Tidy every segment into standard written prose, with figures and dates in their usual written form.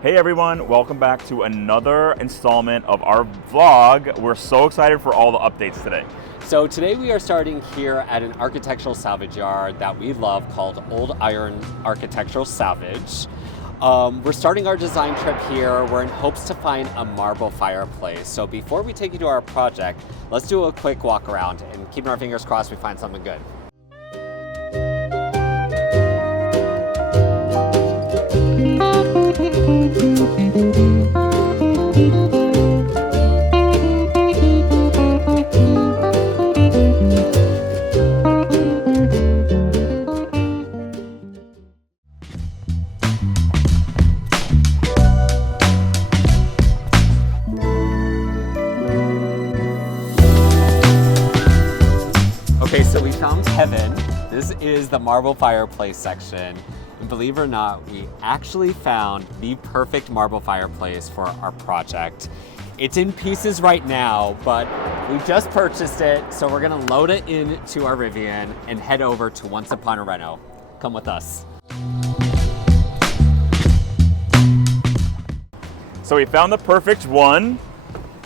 Hey everyone, welcome back to another installment of our vlog. We're so excited for all the updates today. So today we are starting here at an architectural salvage yard that we love called Old Iron Architectural Salvage. We're starting our design trip here. We're in hopes to find a marble fireplace. So before we take you to our project, let's do a quick walk around and keeping our fingers crossed we find something good. Okay, so we found heaven. This is the marble fireplace section. And believe it or not, we actually found the perfect marble fireplace for our project. It's in pieces right now, but we just purchased it, so we're gonna load it into our Rivian and head over to Once Upon a Reno. Come with us. So we found the perfect one,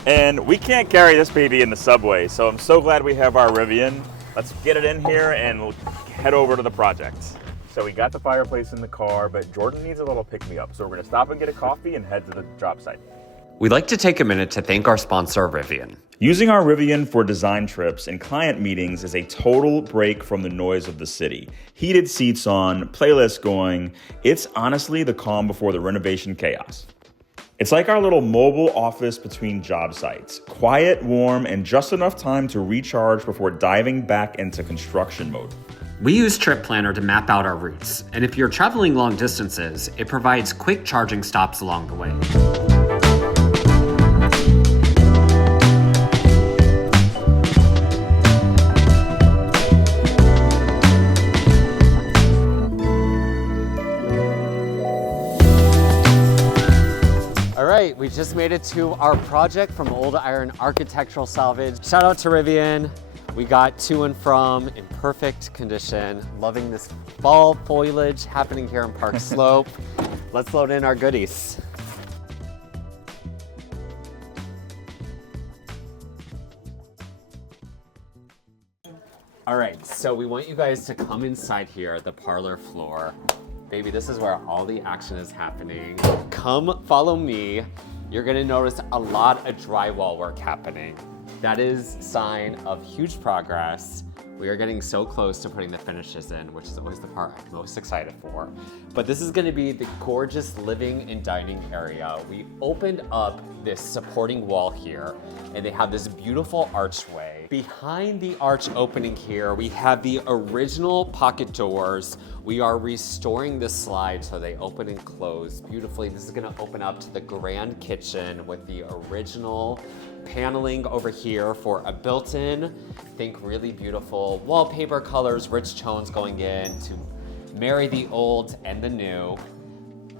and we can't carry this baby in the subway, so I'm so glad we have our Rivian. Let's get it in here and we'll head over to the project. So we got the fireplace in the car, but Jordan needs a little pick-me-up, so we're gonna stop and get a coffee and head to the job site. We'd like to take a minute to thank our sponsor, Rivian. Using our Rivian for design trips and client meetings is a total break from the noise of the city. Heated seats on, playlist going, it's honestly the calm before the renovation chaos. It's like our little mobile office between job sites. Quiet, warm, and just enough time to recharge before diving back into construction mode. We use Trip Planner to map out our routes, and if you're traveling long distances, it provides quick charging stops along the way. All right, we just made it to our project from Old Iron Architectural Salvage. Shout out to Rivian. We got to and from in perfect condition. Loving this fall foliage happening here in Park Slope. Let's load in our goodies. All right, so we want you guys to come inside here, the parlor floor. Baby, this is where all the action is happening. Come follow me. You're gonna notice a lot of drywall work happening. That is a sign of huge progress. We are getting so close to putting the finishes in, which is always the part I'm most excited for. But this is gonna be the gorgeous living and dining area. We opened up this supporting wall here, and they have this beautiful archway. Behind the arch opening here, we have the original pocket doors. We are restoring the slide so they open and close beautifully. This is gonna open up to the grand kitchen with the original paneling over here for a built-in, think really beautiful wallpaper colors, rich tones going in to marry the old and the new.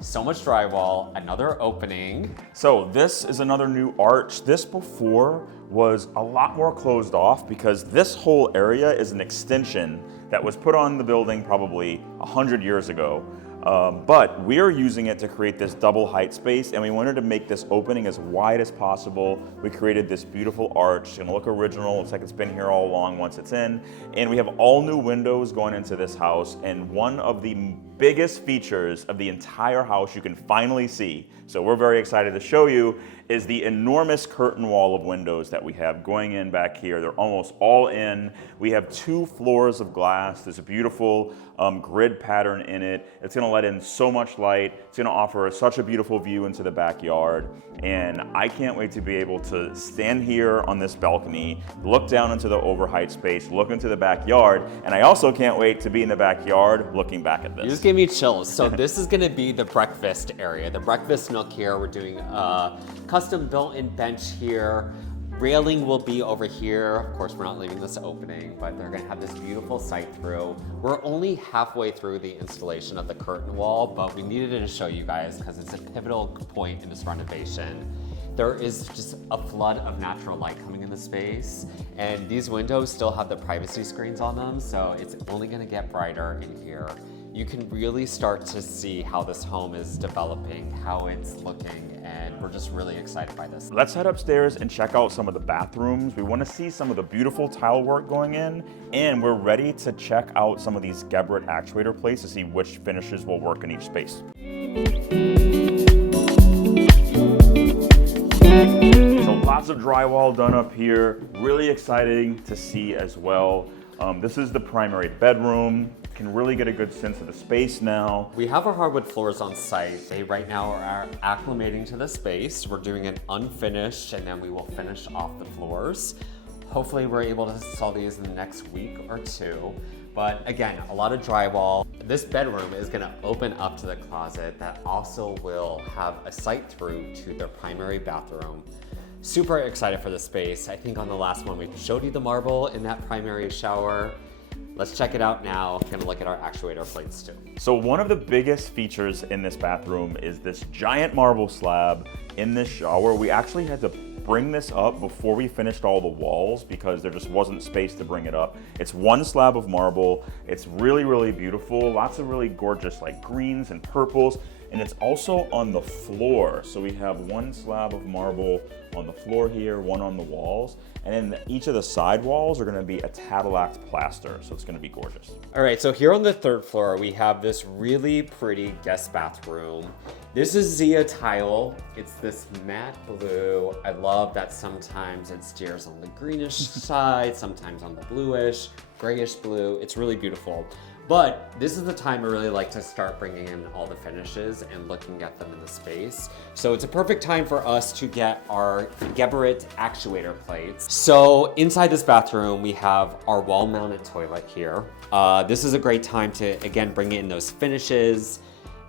So much drywall, another opening. So this is another new arch. This before was a lot more closed off because this whole area is an extension that was put on the building probably 100 years ago. But we are using it to create this double height space, and we wanted to make this opening as wide as possible. We created this beautiful arch. It's gonna look original. Looks like it's been here all along once it's in. And we have all new windows going into this house, and one of the biggest features of the entire house you can finally see, so we're very excited to show you, is the enormous curtain wall of windows that we have going in back here. They're almost all in. We have 2 floors of glass. There's a beautiful grid pattern in it. It's gonna let in so much light. It's gonna offer such a beautiful view into the backyard. And I can't wait to be able to stand here on this balcony, look down into the overheight space, look into the backyard, and I also can't wait to be in the backyard looking back at this. You just gave me chills. So this is gonna be the breakfast area, the breakfast nook here. We're doing a custom built-in bench here. Railing will be over here. Of course, we're not leaving this opening, but they're gonna have this beautiful sight through. We're only halfway through the installation of the curtain wall, but we needed to show you guys because it's a pivotal point in this renovation. There is just a flood of natural light coming in the space, and these windows still have the privacy screens on them, so it's only gonna get brighter in here. you can really start to see how this home is developing, how it's looking, and we're just really excited by this. Let's head upstairs and check out some of the bathrooms. We want to see some of the beautiful tile work going in, and we're ready to check out some of these Geberit actuator plates to see which finishes will work in each space. So lots of drywall done up here. Really exciting to see as well. This is the primary bedroom. Can really get a good sense of the space now. We have our hardwood floors on site. They right now are acclimating to the space. We're doing an unfinished and then we will finish off the floors. Hopefully we're able to install these in the next week or two. But again, a lot of drywall. This bedroom is gonna open up to the closet that also will have a sight through to their primary bathroom. Super excited for the space. I think on the last one we showed you the marble in that primary shower. Let's check it out now. Gonna look at our actuator plates too. So one of the biggest features in this bathroom is this giant marble slab in this shower. We actually had to bring this up before we finished all the walls because there just wasn't space to bring it up. It's one slab of marble. It's really, really beautiful. Lots of really gorgeous like greens and purples. And it's also on the floor. So we have one slab of marble on the floor here, one on the walls. And then each of the side walls are gonna be a Tadillac plaster. So it's gonna be gorgeous. All right, so here on the third floor, we have this really pretty guest bathroom. This is Zia tile. It's this matte blue. I love that sometimes it steers on the greenish side, sometimes on the bluish, grayish blue. It's really beautiful. But this is the time I really like to start bringing in all the finishes and looking at them in the space. So it's a perfect time for us to get our Geberit actuator plates. So inside this bathroom, we have our wall-mounted toilet here. This is a great time to, again, bring in those finishes.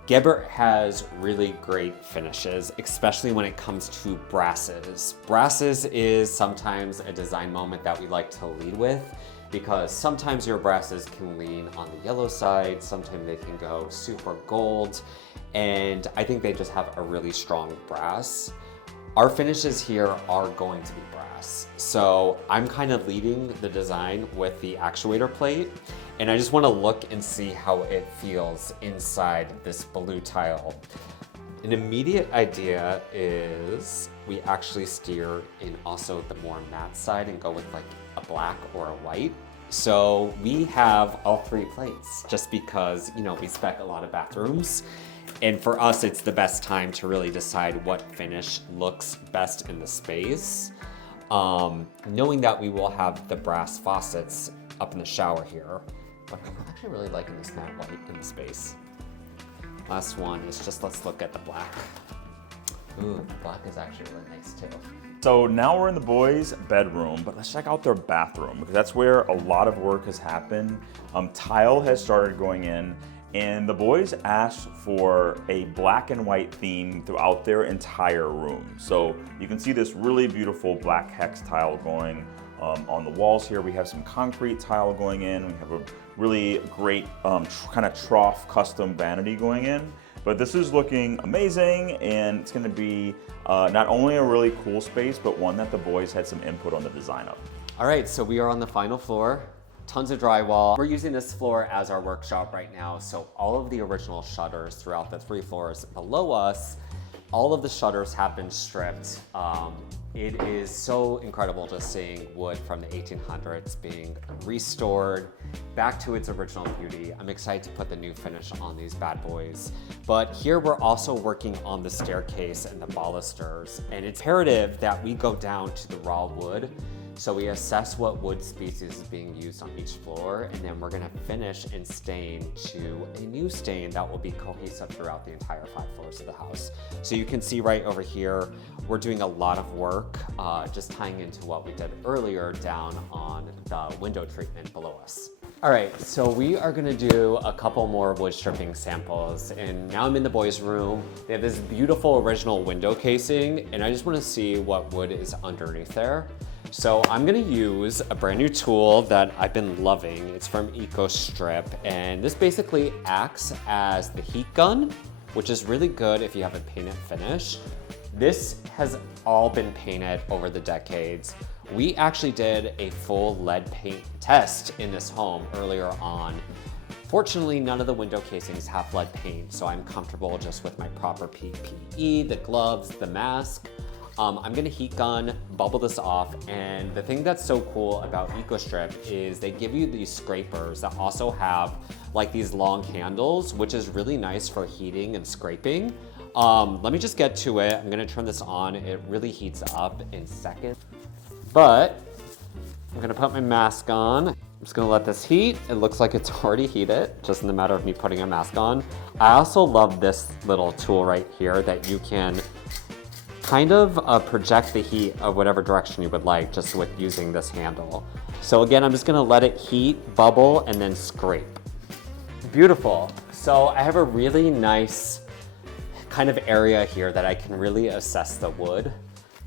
Geberit has really great finishes, especially when it comes to brasses. Brasses is sometimes a design moment that we like to lead with, because sometimes your brasses can lean on the yellow side, sometimes they can go super gold, and I think they just have a really strong brass. Our finishes here are going to be brass. So I'm kind of leading the design with the actuator plate, and I just wanna look and see how it feels inside this blue tile. An immediate idea is we actually steer in also the more matte side and go with like a black or a white. So we have all three plates just because, you know, we spec a lot of bathrooms. And for us, it's the best time to really decide what finish looks best in the space. Knowing that we will have the brass faucets up in the shower here, but I'm actually really liking this matte white in the space. Last one is just, let's look at the black. Ooh, the black is actually really nice too. So now we're in the boys' bedroom, but let's check out their bathroom because that's where a lot of work has happened. Tile has started going in, and the boys asked for a black and white theme throughout their entire room. So you can see this really beautiful black hex tile going on the walls here. We have some concrete tile going in. We have a really great kind of trough custom vanity going in. But this is looking amazing, and it's gonna be not only a really cool space, but one that the boys had some input on the design of. All right, so we are on the final floor. Tons of drywall. We're using this floor as our workshop right now, so all of the original shutters throughout the 3 floors below us, all of the shutters have been stripped. It is so incredible just seeing wood from the 1800s being restored back to its original beauty. I'm excited to put the new finish on these bad boys. But here we're also working on the staircase and the balusters, and it's imperative that we go down to the raw wood. So we assess what wood species is being used on each floor, and then we're gonna finish and stain to a new stain that will be cohesive throughout the entire 5 floors of the house. So you can see right over here, we're doing a lot of work, just tying into what we did earlier down on the window treatment below us. All right, so we are gonna do a couple more wood stripping samples, and now I'm in the boys' room. They have this beautiful original window casing, and I just wanna see what wood is underneath there. So I'm gonna use a brand new tool that I've been loving. It's from EcoStrip, and this basically acts as the heat gun, which is really good if you have a painted finish. This has all been painted over the decades. We actually did a full lead paint test in this home earlier on. Fortunately, none of the window casings have lead paint, so I'm comfortable just with my proper PPE, the gloves, the mask. I'm gonna heat gun, bubble this off, and the thing that's so cool about EcoStrip is they give you these scrapers that also have like these long handles, which is really nice for heating and scraping. Let me just get to it. I'm gonna turn this on. It really heats up in seconds. But I'm gonna put my mask on. I'm just gonna let this heat. It looks like it's already heated, just in the matter of me putting a mask on. I also love this little tool right here that you can kind of project the heat of whatever direction you would like just with using this handle. So again, I'm just gonna let it heat, bubble, and then scrape. Beautiful. So I have a really nice kind of area here that I can really assess the wood.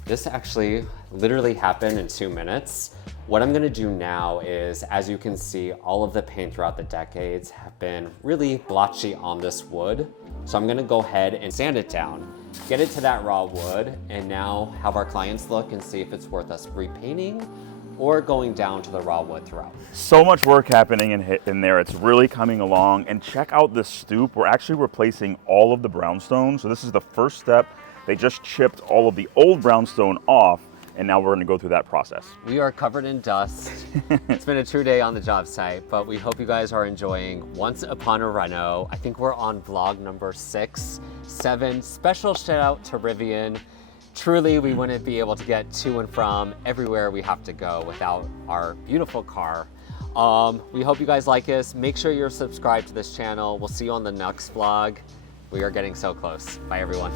This actually literally happened in 2 minutes. What I'm gonna do now is, as you can see, all of the paint throughout the decades have been really blotchy on this wood. So I'm gonna go ahead and sand it down, get it to that raw wood, and now have our clients look and see if it's worth us repainting or going down to the raw wood throughout. So much work happening in there. It's really coming along. And check out this stoop. We're actually replacing all of the brownstone. So this is the first step. They just chipped all of the old brownstone off, and now we're gonna go through that process. We are covered in dust. It's been a true day on the job site, but we hope you guys are enjoying Once Upon a Reno. I think we're on vlog number 6, 7. Special shout out to Rivian. Truly, we wouldn't be able to get to and from everywhere we have to go without our beautiful car. We hope you guys like us. Make sure you're subscribed to this channel. We'll see you on the next vlog. We are getting so close. Bye, everyone.